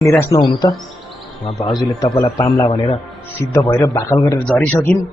निराश नहुनु त। भाउजूले तपाईँलाई पाम्ला भनेर सिद्ध भएर भाकल गरेर झरिसकिन्।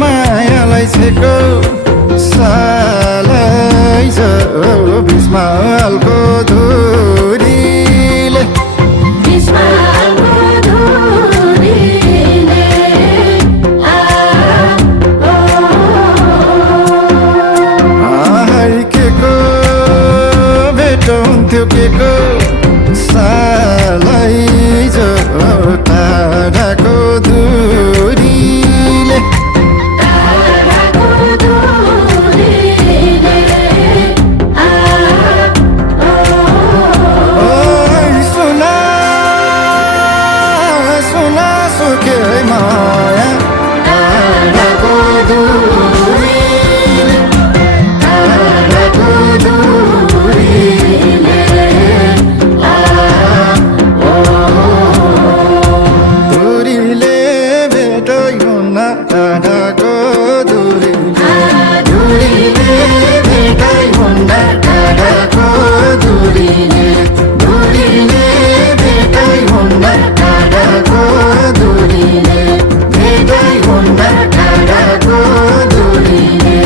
मायालाई छेको सालै बिस्मालको धुरीले के भेटो हुन्थ्यो के को सालै टाढाको धुरीले सुना सुना सुके माया टाढाको धुरीले टाढाको धुरीले धुरीले भेटो हुन्न टाढाको धुरीले धुरीले भेटो हुन्न टाढाको धुरीले धुरीले भेटो हुन्न टाढाको धुरीले भेटो हुन्न टाढाको धुरीले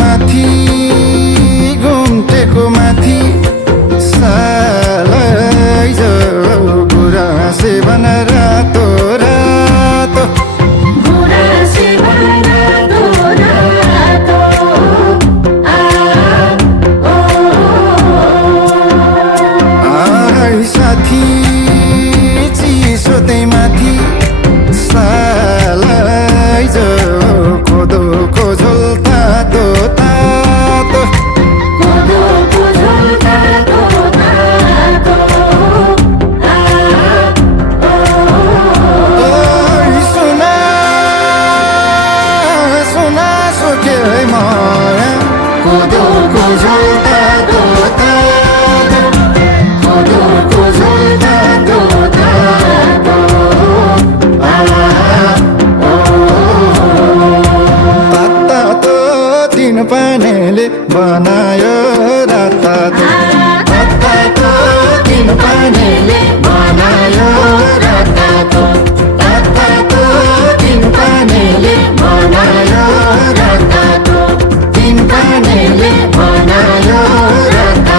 माथि घुम्टेको माथि सालै गुराँसे बन रातो रातो साथी चिसो त्यही माथि सालै कोदोको झोल तातो तातो सुना सुना सुके माया कोदोको झोल तातो तातो कोदोको झोल तातो तातो तातो तीन पानीले बनायो राता तातो तीन पानीले बनायो राता तातो तीन पानीले बनायो राता तीन पानीले बनायो राता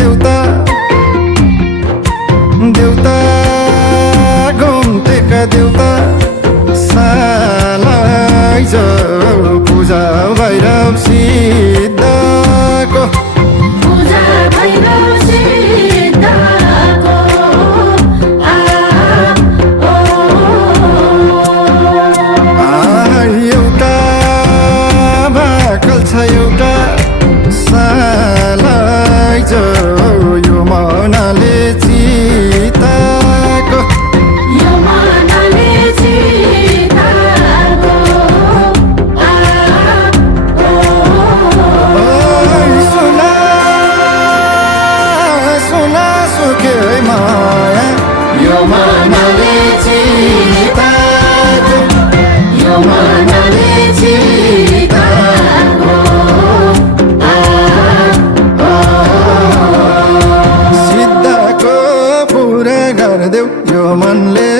देउता देउता घुम्टेका देउता सालै पूजा भैरव सिद्धको एउटा भाकल छ एउटा सालै यो मन गरिदेऊ यो मनले